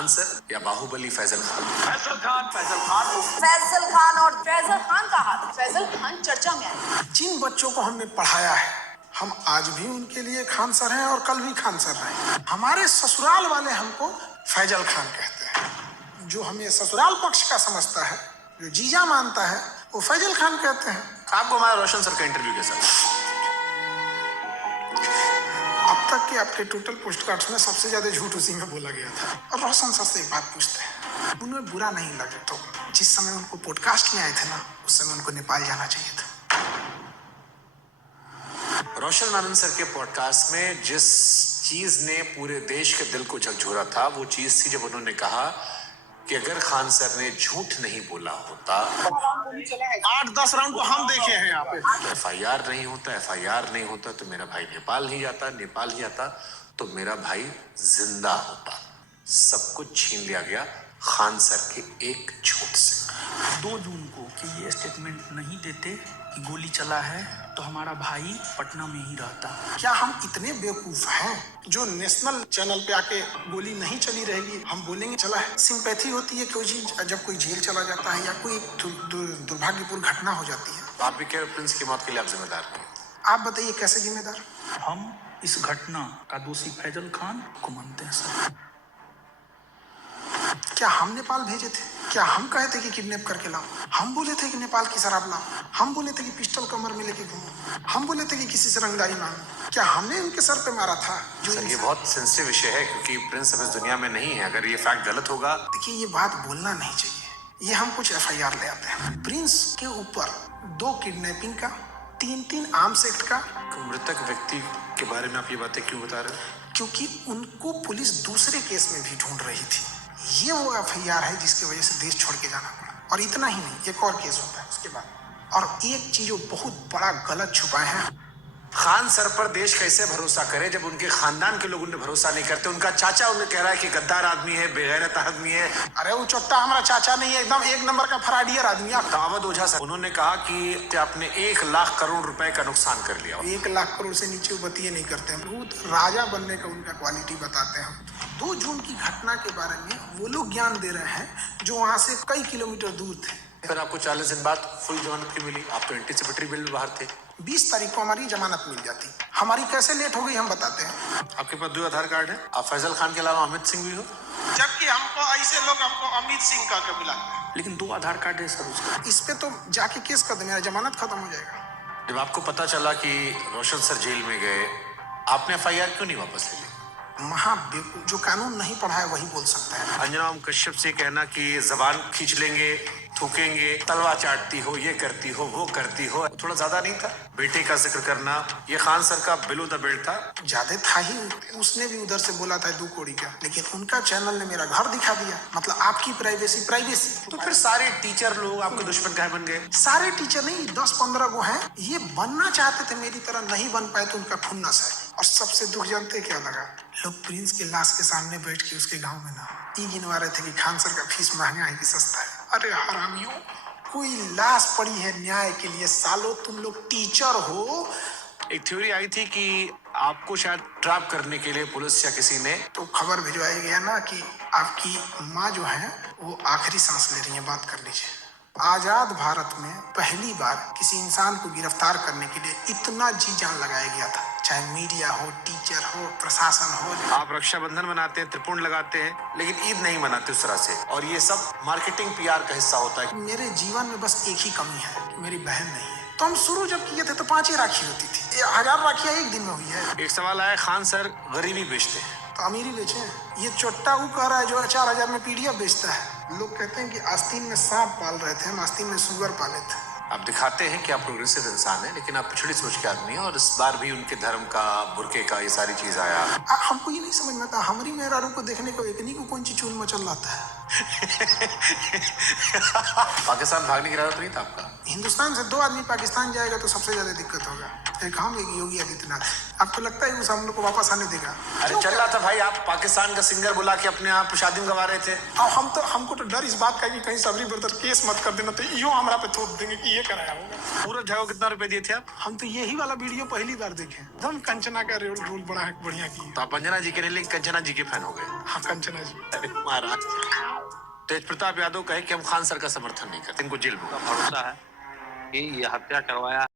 Khan sir या बाहुबली फैजल खान? फैजल खान, फैजल खान। फैजल खान और फैजल खान का हाथ, फैजल खान चर्चा में आए। जिन बच्चों को हमने पढ़ाया है, हम आज भी उनके लिए खान सर हैं और कल भी खान सर हैं। हमारे ससुराल वाले हमको फैजल खान कहते हैं। जो हमें ससुराल पक्ष का समझता है, जो जीजा मानता है, वो फैजल खान कहते हैं। आपको हमारा रोशन सर का इंटरव्यू कैसा लगा? अब तक के आपके टोटल पोस्टकार्ड्स में सबसे ज्यादा झूठ उसी में बोला गया था। और रोशन सर से एक बात पूछते हैं, उन्हें बुरा नहीं लगे तो जिस समय उनको पॉडकास्ट में आए थे ना, उस समय उनको नेपाल जाना चाहिए था। रोशन आनंद सर के पॉडकास्ट में जिस चीज ने पूरे देश के दिल को झकझोरा था, वो चीज थी जब उन्होंने कहा कि अगर खान सर ने झूठ नहीं बोला होता, 8-10 राउंड को हम देखे हैं यहाँ पे। एफआईआर नहीं होता, एफआईआर नहीं होता तो मेरा भाई नेपाल नहीं जाता, नेपाल नहीं आता तो मेरा भाई जिंदा होता। सब कुछ छीन लिया गया खान सर के एक झूठ से। 2 जून को कि ये स्टेटमेंट नहीं देते कि गोली चला है तो हमारा भाई पटना में ही रहता। क्या हम इतने बेवकूफ हैं जो नेशनल चैनल पे आके गोली नहीं चली रहेगी हम बोलेंगे चला है? सिंपैथी होती है कोई चीज जब कोई जेल चला जाता है या कोई दुर्भाग्यपूर्ण घटना हो जाती है। आप भी कह रहे प्रिंस की मौत के लिए आप जिम्मेदार हैं? आप बताइए कैसे जिम्मेदार? हम इस घटना का दोषी फैजल खान को मानते हैं सर। क्या हम नेपाल भेजे थे? क्या हम कहे थे कि किडनैप करके लाओ? हम बोले थे कि नेपाल की शराब लाओ? हम बोले थे कि पिस्टल कमर में लेके घूमो? हम बोले थे कि किसी से रंगदारी मांगो? क्या हमने उनके सर पे मारा था? सर ये बहुत सेंसिटिव विषय है क्योंकि प्रिंस अब इस दुनिया में नहीं है। अगर ये फैक्ट गलत होगा, देखिए ये बात बोलना नहीं चाहिए। ये हम कुछ एफआईआर ले आते हैं। प्रिंस के ऊपर 2 किडनैपिंग का, 3 आर्म्स एक्ट का। मृतक व्यक्ति के बारे में आप ये बातें क्यों बता रहे हैं? क्योंकि उनको पुलिस दूसरे केस में भी ढूंढ रही थी। ये वो एफआईआर है जिसकी वजह से देश छोड़ के जाना पड़ा। और इतना ही नहीं, एक और केस होता है उसके बाद। और एक चीज जो बहुत बड़ा गलत छुपाए हैं, खान सर पर देश कैसे भरोसा करे जब उनके खानदान के लोग उन्हें भरोसा नहीं करते? उनका चाचा उन्हें कह रहा है कि गद्दार आदमी है, बेगैरत आदमी है। अरे वो चोट्टा हमारा चाचा नहीं है, एकदम 1 नंबर का फराडियर आदमी है। दावत ओझा सर उन्होंने कहा कि आपने 1 लाख करोड़ रुपए का नुकसान कर लिया। 1 लाख करोड़ से नीचे वो बतिये नहीं करते हैं। बहुत राजा बनने का उनका क्वालिटी बताते हैं। 2 जून की घटना के बारे में वो लोग ज्ञान दे रहे हैं जो वहां से कई किलोमीटर दूर थे। फिर आपको 40 दिन बाद फुल जमानत क्यों मिली? आप तो एंटीसिपेटरी बिल में बाहर थे। 20 तारीख को हमारी जमानत मिल जाती। हमारी कैसे लेट हो गई हम बताते हैं। आपके पास 2 आधार कार्ड है। आप फैजल खान के अलावा अमित सिंह भी हो, जबकि हमको ऐसे लोग हमको अमित सिंह का मिला। लेकिन 2 आधार कार्ड है सर उसका। इस पे तो जाके केस कर दे, मेरा जमानत खत्म हो जाएगा। जब आपको पता चला कि रोशन सर जेल में गए, आपने एफआईआर क्यों नहीं वापस ले ली? महाबेवकूफ, जो कानून नहीं पढ़ा है वही बोल सकता है। अंजना ओम कश्यप से कहना कि जबान खींच लेंगे, थूकेंगे, तलवा चाटती हो, ये करती हो, वो करती हो, थोड़ा ज्यादा नहीं था? बेटे का जिक्र करना, ये खान सर का बिलो द बेल्ट था। ज्यादा था ही। उसने भी उधर से बोला था 2 कौड़ी का, लेकिन उनका चैनल ने मेरा घर दिखा दिया। मतलब आपकी प्राइवेसी। तो फिर सारे टीचर लोग आपके दुश्मन काहे बन गए? सारे टीचर नहीं, 10-15 को हैं। ये बनना चाहते थे, मेरी तरह नहीं बन पाए तो उनका खुन्नस है। और सबसे दुख जानते क्या लगा? लोग प्रिंस के लाश के सामने बैठ के उसके गांव में ना ये गिनवा रहे थे कि खान सर का फीस महंगा है कि सस्ता है। अरे हरामियों, कोई लाश पड़ी है न्याय के लिए। सालो तुम लोग टीचर हो। एक थ्योरी आई थी कि आपको शायद ट्रैप करने के लिए पुलिस या किसी ने तो खबर भिजवाया गया ना कि आपकी माँ जो है वो आखिरी सांस ले रही है, बात कर लीजिए। आजाद भारत में पहली बार किसी इंसान को गिरफ्तार करने के लिए इतना जी जान लगाया गया था, चाहे मीडिया हो, टीचर हो, प्रशासन हो। आप रक्षाबंधन मनाते हैं, त्रिपुंड लगाते हैं, लेकिन ईद नहीं मनाते उस तरह से, और ये सब मार्केटिंग पीआर का हिस्सा होता है। मेरे जीवन में बस एक ही कमी है कि मेरी बहन नहीं है। तो हम शुरू जब किए थे तो 5 ही राखी होती थी। 1000 राखियां एक दिन में हुई है। एक सवाल आया, खान सर गरीबी बेचते हैं तो अमीरी बेचे। ये चोट्टा वो कह रहा है जो 4000 में पीडीएफ बेचता है। लोग कहते हैं कि आस्तीन में सांप पाल रहे थे, हम आस्तीन में सुअर पाले थे। आप दिखाते हैं कि आप प्रोग्रेसिव इंसान हैं, लेकिन आप पिछड़ी सोच के आदमी हैं। और इस बार भी उनके धर्म का, बुरके का, ये सारी चीज आया। हमको ये नहीं समझ में आता, हमारी मेहरारू को देखने को एकनी को कौन सी चूल मचल लाता है। पाकिस्तान भागने की इरादा तो नहीं था आपका? हिंदुस्तान से 2 आदमी पाकिस्तान जाएगा तो सबसे ज्यादा दिक्कत होगा। एक हम, एक योगी आदित्यनाथ। आपको लगता है उस हम लोग को वापस आने देगा? अरे चल रहा था भाई, आप पाकिस्तान का सिंगर बुला के अपने आप शादी में गवा रहे थे। अब हमको तो डर इस बात का कि कहीं सबरी ब्रदर केस मत कर देना, तो यो हमरा पे थोप देंगे कि ये कराया होगा। पूरा झगड़ा कितना रुपए दिए थे आप? हम तो यही वाला वीडियो पहली बार देखे, एकदम कंचना का रोल बड़ा है, बढ़िया की। तो आप अंजना जी के नहीं, कंचना जी के फैन हो गए। हाँ, कंचना जी। अरे महाराज, तेज प्रताप यादव कहे कि हम खान सर का समर्थन नहीं करते, इनको जेल में। भरोसा है कि ये हत्या करवाया